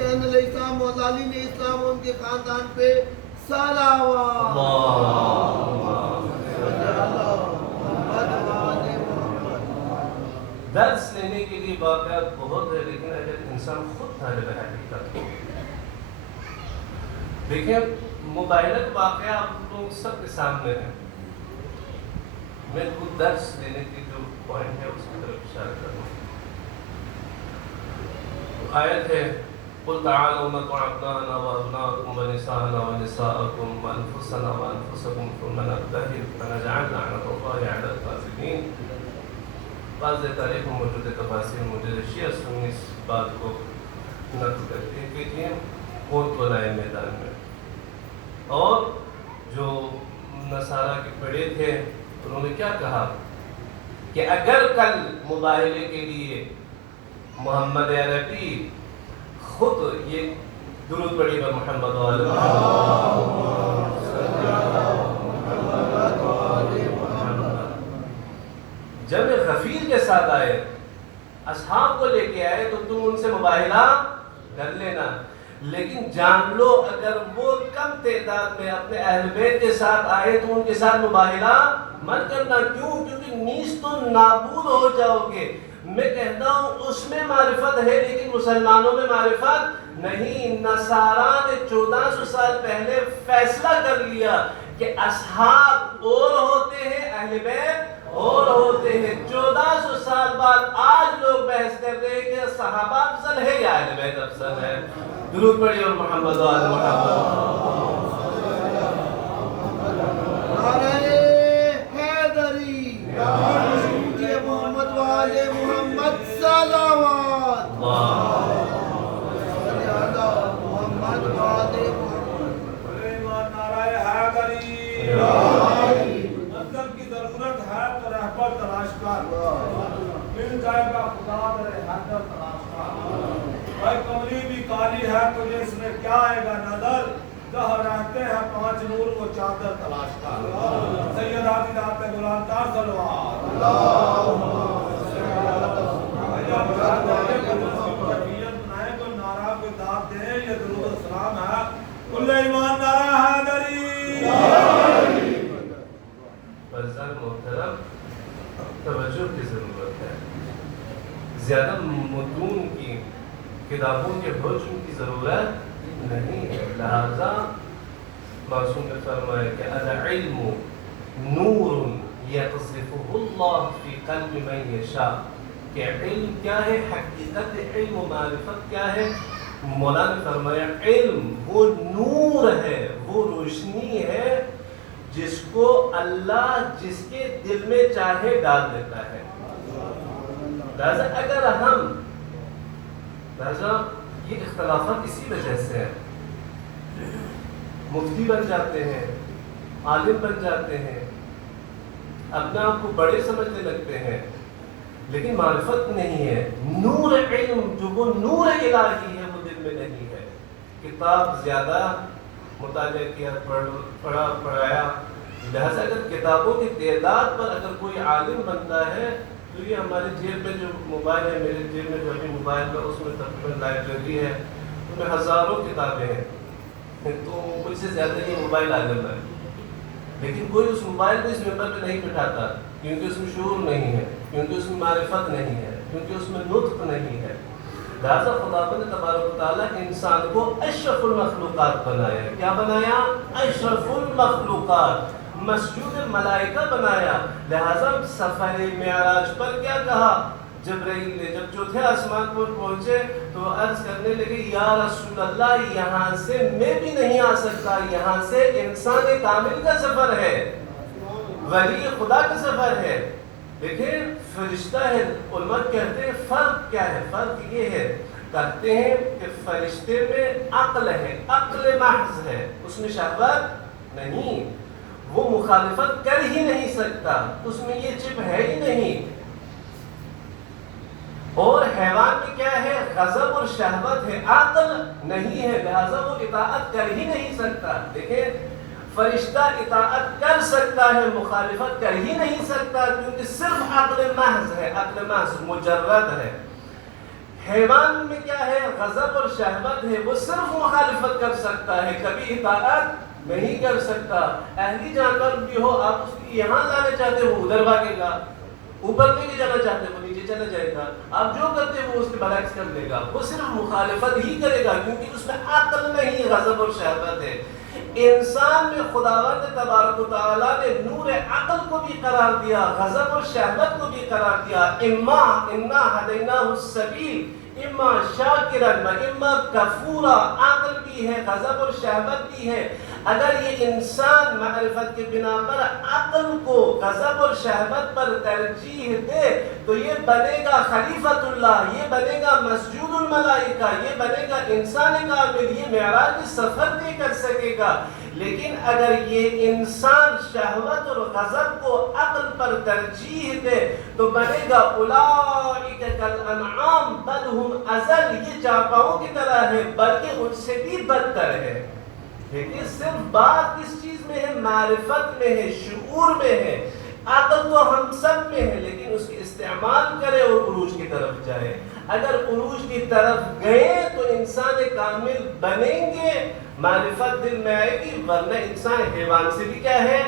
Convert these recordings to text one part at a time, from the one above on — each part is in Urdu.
حسین علیہ السلام اور علی نے اسلام اور ان کے خاندان پہ صلوات درس لینے کے لیے واقعات بہت ہے، لیکن اگر انسان خود طالب حقیقت ہو، دیکھیں مباحثت واقعہ آپ لوگ سب کے سامنے ہے، میں خود درس لینے کی جو پوائنٹ ہے اس کی طرف اشارہ کروں۔ آیت ہے قُلْ تَعَالَوْا نَدْعُ أَبْنَاءَنَا وَأَبْنَاءَكُمْ وَنِسَاءَنَا وَنِسَاءَكُمْ وَأَنفُسَنَا وَأَنفُسَكُمْ ثُمَّ نَبْتَهِلْ فَنَجْعَلْ لَعْنَتَ اللَّهِ عَلَى الْكَاذِبِينَ۔ بعض تاریخ میں موجود تفاسیر مجھے شیعہ سنی اس بات کو نقل کرتے ہیں کہ یہ خود بنائے میدان میں، اور جو نصارہ کے بڑے تھے انہوں نے کیا کہا کہ اگر کل مباہلے کے لیے محمد عربی خود یہ درود پڑھے گا محمد وعلی جب غفیر کے ساتھ آئے، اصحاب کو لے کے آئے، تو تم ان سے مباہلہ کر لینا، لیکن جان لو اگر وہ کم تعداد میں اپنے اہل بیت کے ساتھ آئے تو ان کے ساتھ مباہلہ مت کرنا۔ کیوں؟ کیونکہ نیز تو نابود ہو جاؤ گے۔ میں کہتا ہوں اس میں معرفت ہے لیکن مسلمانوں میں معرفت نہیں۔ نصارہ نے 1400 سال پہلے فیصلہ کر لیا کہ اصحاب اور ہوتے ہیں، اہل بیت اور ہوتے ہیں۔ 1400 سال بعد آج لوگ بحث کر رہے ہیں کہ صحابہ افضل ہے یا اہل بیت افضل ہے۔ درود پڑھیے اور محمد و آل محمد۔ نعرہ حیدری، مجھے محمد و آل محمد صلوات۔ محمد و آل محمد۔ نعرہ حیدری، مطلب کی ضرورت ہے تو رہبر تلاش کر، مل جائے گا خدا در حیدر تلاش کر۔ بھائی کمری بھی کالی ہے تجھے اس میں کیا آئے گا نظر، جہاں رہتے ہیں 5 نور کو چادر تلاش کر۔ سید آدھی رات غلام دار صلوات۔ بنائے تو نعرہ کو داد دیں، یہ درود و سلام ہے۔ کل ایمان نعرہ حیدری۔ بزرگ محترم، توجہ کی ضرورت ہے، زیادہ متون کی کتابوں کے حجم کی ضرورت نہیں ہے۔ لہذا معصوم نے فرمایا کہ العلم نور یقذفہ اللہ فی قلب من یشاء، کہ علم کیا ہے، حقیقت علم و معرفت کیا ہے۔ مولانا نے فرمایا علم وہ نور ہے، وہ روشنی ہے جس کو اللہ جس کے دل میں چاہے ڈال دیتا ہے۔ لہذا اگر ہم یہ اختلافات اسی وجہ سے ہیں، مفتی بن جاتے ہیں، عالم بن جاتے ہیں، اپنے آپ کو بڑے سمجھنے لگتے ہیں، لیکن معرفت نہیں ہے۔ نور علم جو وہ نور الہی ہے وہ دل میں نہیں ہے۔ کتاب زیادہ مطالعہ کیا، پڑھا پڑھایا، لہذا اگر کتابوں کی تعداد پر اگر کوئی عالم بنتا ہے تو یہ ہمارے جیب میں جو موبائل ہے، میرے جیب میں جو ابھی موبائل ہے اس میں تقریباً لائبریری ہے، اس میں ہزاروں کتابیں ہیں، تو مجھ سے زیادہ یہ موبائل عالم ہے، لیکن کوئی اس موبائل کو اس ممبر پہ نہیں بٹھاتا، کیونکہ اس میں شعور نہیں ہے، کیونکہ اس میں معرفت نہیں ہے، کیونکہ اس میں نطق نہیں ہے۔ لہذا خداوند تبارک و تعالیٰ انسان کو اشرف المخلوقات بنایا۔ کیا بنایا؟ اشرف المخلوقات، مسجود ملائکہ بنایا۔ لہذا سفر معراج پر کیا کہا جبرائیل نے؟ جب چوتھے آسمان پر پہنچے تو عرض کرنے لگے یا رسول اللہ یہاں سے میں بھی نہیں آ سکتا، یہاں سے انسان کامل کا سفر ہے، ولی خدا کا سفر ہے۔ دیکھیں فرشتہ ہے، علماء کہتے ہیں فرق کیا ہے؟ فرق یہ ہے، کہتے ہیں کہ فرشتے میں عقل ہے، عقل محض ہے، اس میں شہوت نہیں، وہ مخالفت کر ہی نہیں سکتا، اس میں یہ چپ ہے ہی نہیں۔ اور حیوان میں کیا ہے؟ غضب اور شہوت ہے، عقل نہیں ہے، لہذا وہ اطاعت کر ہی نہیں سکتا۔ دیکھیں فرشتہ اطاعت کر سکتا ہے، مخالفت کر ہی نہیں سکتا، کیونکہ صرف عقل محض ہے، عقل محض مجرد ہے۔ حیوان میں کیا ہے؟ غضب اور شہوت ہے، وہ صرف مخالفت کر سکتا ہے، کبھی اطاعت نہیں کر سکتا۔ اہلی جانور بھی ہو، آپ اس کی یہاں لانا چاہتے ہو وہ ادھر بھاگے گا، اوپر لے کے جانا چاہتے ہیں وہ نیچے چلا جائے گا، آپ جو کرتے ہیں وہ اس کے برعکس کر دے گا، وہ صرف مخالفت ہی کرے گا کیونکہ اس میں عقل نہیں، غضب اور شہوت ہے۔ انسان میں خداوند تبارک و تعالیٰ نے نور عقل کو بھی قرار دیا، غضب اور شہوت کو بھی قرار دیا۔ انا ہدیناہ السبیل اما شاکرا و اما کفورا، عقل بھی ہے، غضب اور شہوت بھی ہے۔ اگر یہ انسان معرفت کے بنا پر عقل کو غضب اور شہوت پر ترجیح دے تو یہ بنے گا خلیفۃ اللہ، یہ بنے گا مسجود الملائکہ، یہ بنے گا انسان کامل، یہ معراج کی سفر طے کر سکے گا۔ لیکن اگر یہ انسان شہوت اور غضب کو عقل پر ترجیح دے تو بنے گا اولئک کالانعام بل ہم اضل، یہ چارپاؤں کی طرح ہے بلکہ ان سے بھی بدتر ہے۔ لیکن صرف بات کس چیز میں ہے؟ معرفت میں ہے، شعور میں ہے۔ عقل تو ہم سب میں ہے لیکن اس کے استعمال کرے اور عروج کی طرف جائے۔ اگر عروج کی طرف گئے تو انسان کامل بنیں گے، معرفت دل میں آئے گی، ورنہ انسان حیوان سے بھی کیا ہے؟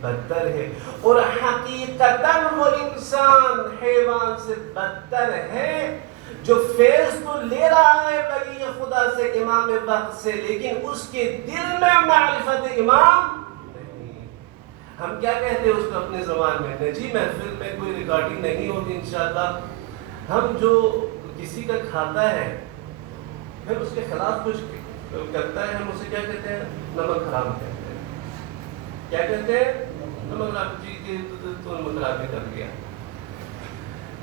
بدتر ہے۔ اور حقیقتاً وہ انسان حیوان سے بدتر ہے جو فیض تو لے رہا ہے ولی خدا سے، امام وقت سے، لیکن اس کے دل میں معرفت امام نہیں۔ ہم کیا کہتے ہیں اس کو اپنے زبان میں؟ نجی محفل میں کوئی ریکارڈنگ نہیں ہوگی انشاءاللہ، ہم جو کسی کا کھاتا ہے پھر اس کے خلاف کچھ کرتا ہے، ہم اسے کیا کہتے ہیں؟ نمک حرام کہتے ہیں۔ کیا کہتے ہیں؟ نمک حرام، جی تو نمک حرام ہی کر گیا۔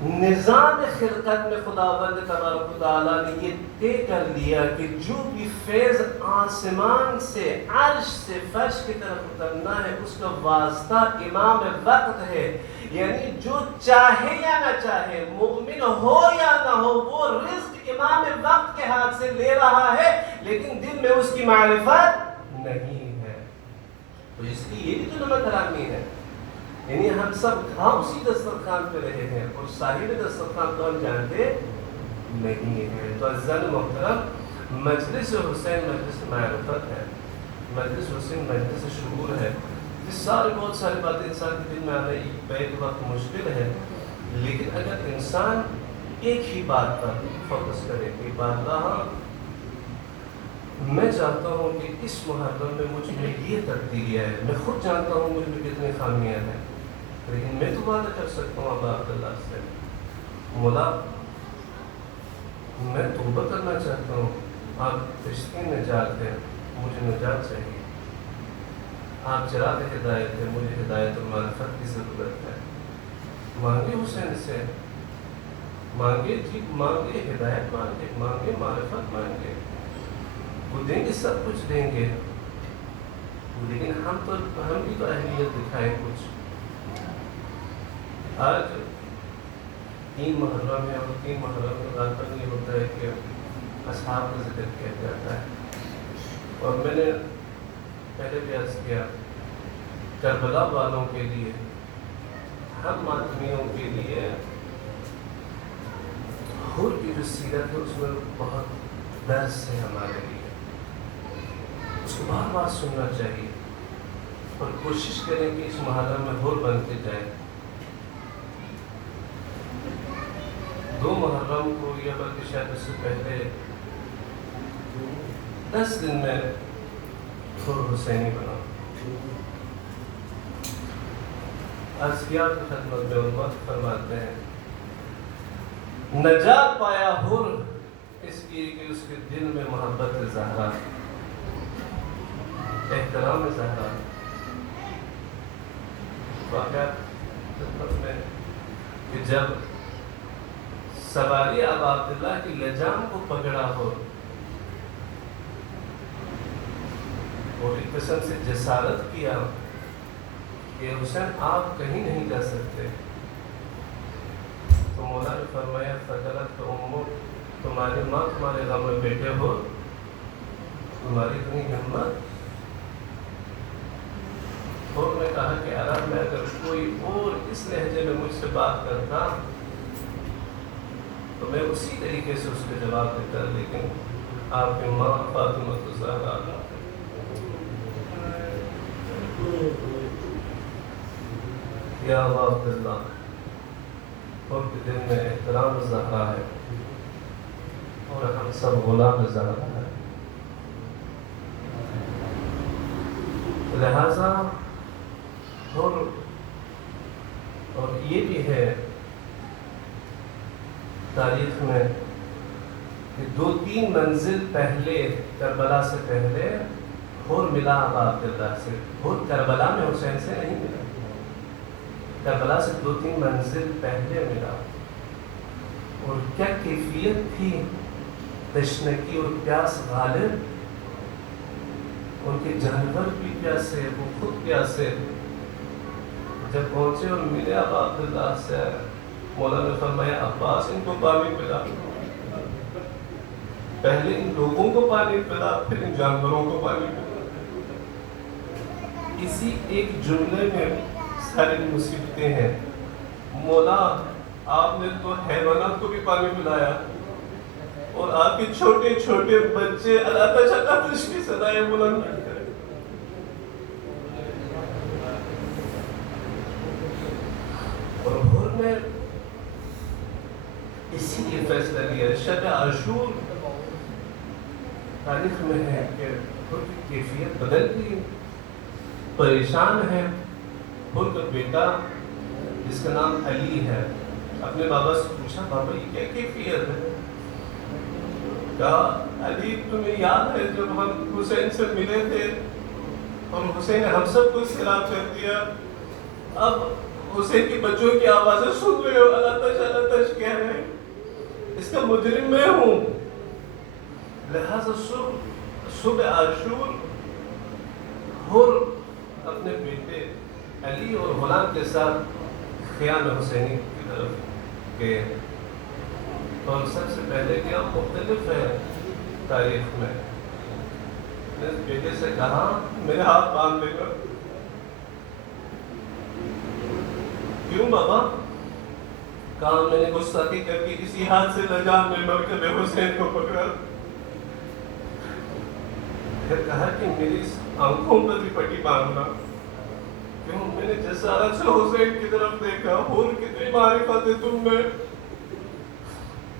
نظام خلقت میں خداوند تبارک و تعالیٰ نے یہ طے کر لیا کہ جو بھی فیض آسمان سے عرش سے فرش کی طرف اترنا ہے اس کا واسطہ امام وقت ہے، یعنی جو چاہے یا نہ چاہے، مومن ہو یا نہ ہو، وہ رزق امام وقت کے ہاتھ سے لے رہا ہے لیکن دل میں اس کی معرفت نہیں ہے۔ تو اس لیے یہ بھی تو نمک حرامی ہے، یعنی ہم سب کھا اسی دسترخوان پہ رہے ہیں اور صاحب دسترخوان تو ہم جانتے نہیں ہیں۔ تو عزیزان محترم، مجلس حسین مجلس معرفت ہے، مجلس حسین مجلس شعور ہے۔ اس بہت ساری باتیں انسان کے دل میں آنا بیک وقت مشکل ہے، لیکن اگر انسان ایک ہی بات پر فوکس کرے کہ بارگاہ میں چاہتا ہوں کہ اس محرم میں مجھ میں یہ تبدیلی ہے، میں خود جانتا ہوں مجھ میں کتنی خامیاں ہیں، لیکن میں تو وعدہ کر سکتا ہوں ابا عبداللہ سے، مولا میں توبہ کرنا چاہتا ہوں، آپ رشتے نجات ہیں، مجھے نجات چاہیے، آپ چراغ ہدایت ہے، مجھے ہدایت اور معرفت کی ضرورت ہے۔ مانگے حسین سے، مانگے جی، مانگے ہدایت، مانگے معرفت، مانگے، وہ دیں گے، سب کچھ دیں گے، لیکن ہم بھی تو اہلیت دکھائیں کچھ۔ آج 3 محرم ہے اور 3 محرم میں غالباً یہ ہوتا ہے کہ اصحاب کا ذکر کیا جاتا ہے، اور میں نے پہلے بھی عرض کیا کربلا والوں کے لیے، ہم ماتمیوں کے لیے حر کی جو سیرت ہے اس میں بہت درس ہے ہمارے لیے، اس کو بار بار سننا چاہیے اور کوشش کریں کہ اس محرم میں حر بنتے جائیں۔ 2 محرم کو یا بلکہ شاید اس سے پہلے 10 دن میں حر حسینی بنا، عرض کیا کی خدمت میں علماء فرماتے ہیں نجات پایا حر اس لیے کہ اس کے دل میں محبت زہرا، احترام زہرا۔ واقعات خدمت میں کہ جب سواری ابا عبداللہ کی لجام کو پکڑا ہو اور ایک قسم سے جسارت کیا کہ حسین آپ کہیں نہیں جا سکتے، تو مولا نے فرمایا فضلت کا امور، تمہاری ماں تمہارے غم میں بیٹھے ہو، تمہاری اتنی ہمت۔ اور میں کہا کہ عرب میں اگر کوئی اور اس لہجے میں مجھ سے بات کرتا تو میں اسی طریقے سے اس کے جواب دیتا، لیکن آپ کی ماں فاطمہ الزہرا یا عبداللہ، ان کے دل میں احترام زہرا ہے اور ہم سب غلام زہرا ہے، لہذا اور یہ بھی ہے تاریخ میں کہ 2-3 منزل پہلے کربلا سے پہلے حور ملا ابا عبداللہ سے، حور کربلا میں حسین سے نہیں ملا، کربلا سے 2-3 منزل پہلے ملا، اور کیا کیفیت تھی، تشنگی اور پیاس غالب، ان کے جانور بھی پیاسے، وہ خود پیاسے، جب پہنچے اور ملے ابا عبداللہ سے، مولا نے فرمایا عباس ان کو پانی پلا، پہلے ان لوگوں کو پانی پلا پھر ان جانوروں کو پانی پلا۔ اسی ایک جملے میں ساری مصیبتیں ہیں، مولا آپ نے تو حیوانات کو بھی پانی پلایا اور آپ کے چھوٹے چھوٹے بچے اللہ تعالیٰ کی صدائیں بلند کرتے ہیں، اور حور نے اسی لیے فیصلہ لیا۔ شب عاشور تاریخ میں ہے کہ حور کی کیفیت بدل گئی، پریشان ہے۔ حور کا بیٹا جس کا نام علی ہے اپنے بابا سے پوچھا بابا یہ کیا کیفیت ہے؟ کہا علی تمہیں یاد ہے جب ہم حسین سے ملے تھے اور حسین نے ہم سب کو خراب کر دیا، اب حسین کی بچوں کی آوازیں سن رہے ہو، اللہ تش کہہ رہے ہیں، اس کا مجرم میں ہوں۔ لہذا صبح عاشور حور اپنے بیٹے علی اور غلام کے ساتھ خیام حسینی کی طرف گئے، اور سب سے پہلے کیا مختلف ہے تاریخ میں، نے بیٹے سے کہا میرے ہاتھ باندھ دے گا۔ کیوں بابا؟ کہا میں نے گستاخی کر کے اسی ہاتھ سے لجام میں مرکب حسین کو پکڑا، پھر کہا کہ میری آنکھوں پر بھی پٹی باندھنا، کیوں میں نے جسارت سے حسین کی طرف دیکھا، حور کتنی معرفت ہے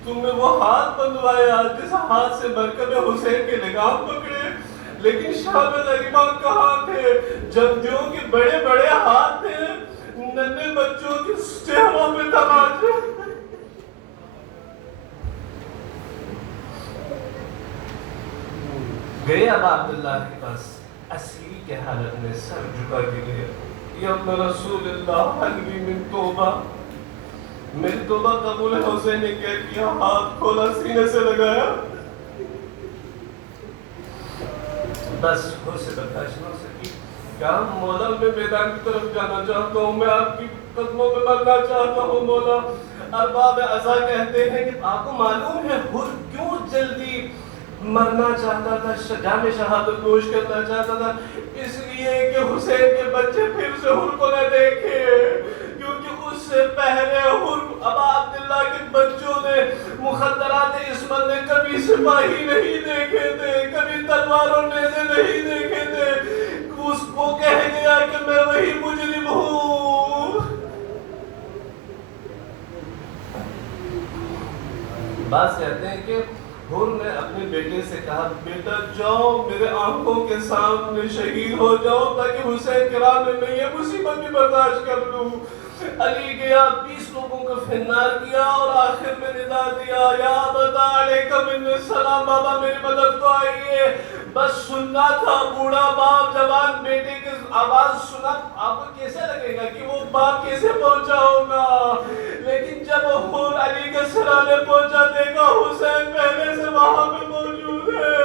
تم نے وہ ہاتھ بندھوایا جس ہاتھ سے مرکب حسین کے لگام پکڑے، لیکن شامل علیمان کہاں تھے؟ جنگجوؤں کے بڑے بڑے ہاتھ تھے، ننھے بچوں کے چہروں پہ تماچے۔ گئے ابا عبداللہ کے پاس اسیری کے حالت میں سر جھکا کے گئے، یا ابن رسول اللہ حلوی من توبہ، میری توبہ قبول ہے۔ حسین نے کہہ کیا، ہاتھ کھولا، سینے سے لگایا، بس حور سے برداشت نہ ہو سکی، کہا مولا میں میدان کی طرف جانا چاہتا ہوں، میں آپ کی قدموں میں مرنا چاہتا ہوں مولا۔ ارباب عزا کہتے ہیں کہ آپ کو معلوم ہے حور کیوں جلدی مرنا چاہتا تھا، جام شہادت نوش کرنا چاہتا تھا؟ اس لیے کہ حسین کے بچے پھر سے حور کو نہ دیکھے، کیونکہ اس سے پہلے حور ابا عبداللہ کے بچوں نے مخدرات عصمت نے کبھی سپاہی نہیں دیکھے تھے، کبھی تلوار اور نیزے نہیں دیکھے تھے، اس کو کہہ گیا کہ میں وہی مجرم ہوں۔ بعض کہتے ہیں کہ حور نے اپنے بیٹے سے کہا بیٹا جاؤ میرے آنکھوں کے سامنے شہید ہو جاؤ تاکہ حسین کے راہ میں یہ مصیبت بھی برداشت کر لوں۔ علی گیا، 20 لوگوں کو فنار کیا اور آخر میں ندا دیا، یا بتا علیکہ من السلام، بابا میری مدد کو آئیے۔ بس سننا تھا، بوڑھا باپ جوان بیٹے کی آواز سنا، آپ کو کیسے لگے گا کہ وہ باپ کیسے پہنچا ہوگا؟ لیکن جب حور علی کے سرانے پہنچا، دیکھا حسین پہلے سے وہاں پہ موجود ہے۔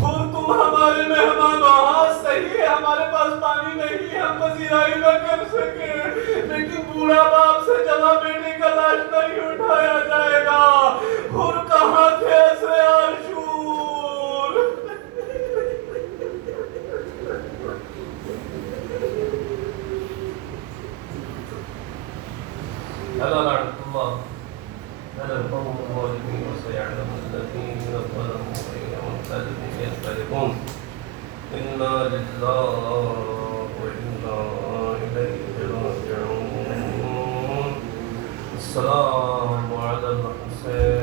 حور تم ہمارے مہمان ہو، ہاں صحیح ہے ہمارے پاس پانی نہیں ہے، ہم پذیرائی نہ کر سکے، لیکن بوڑھا باپ سے جوان بیٹے کا لاش نہیں اٹھایا جائے گا۔ حور کہاں تھے اسرے عاشور؟ اللہ لعنت اللہ علی القوم الظالمین۔ يكون إنا لله وإنا إليه راجعون. السلام على الحسين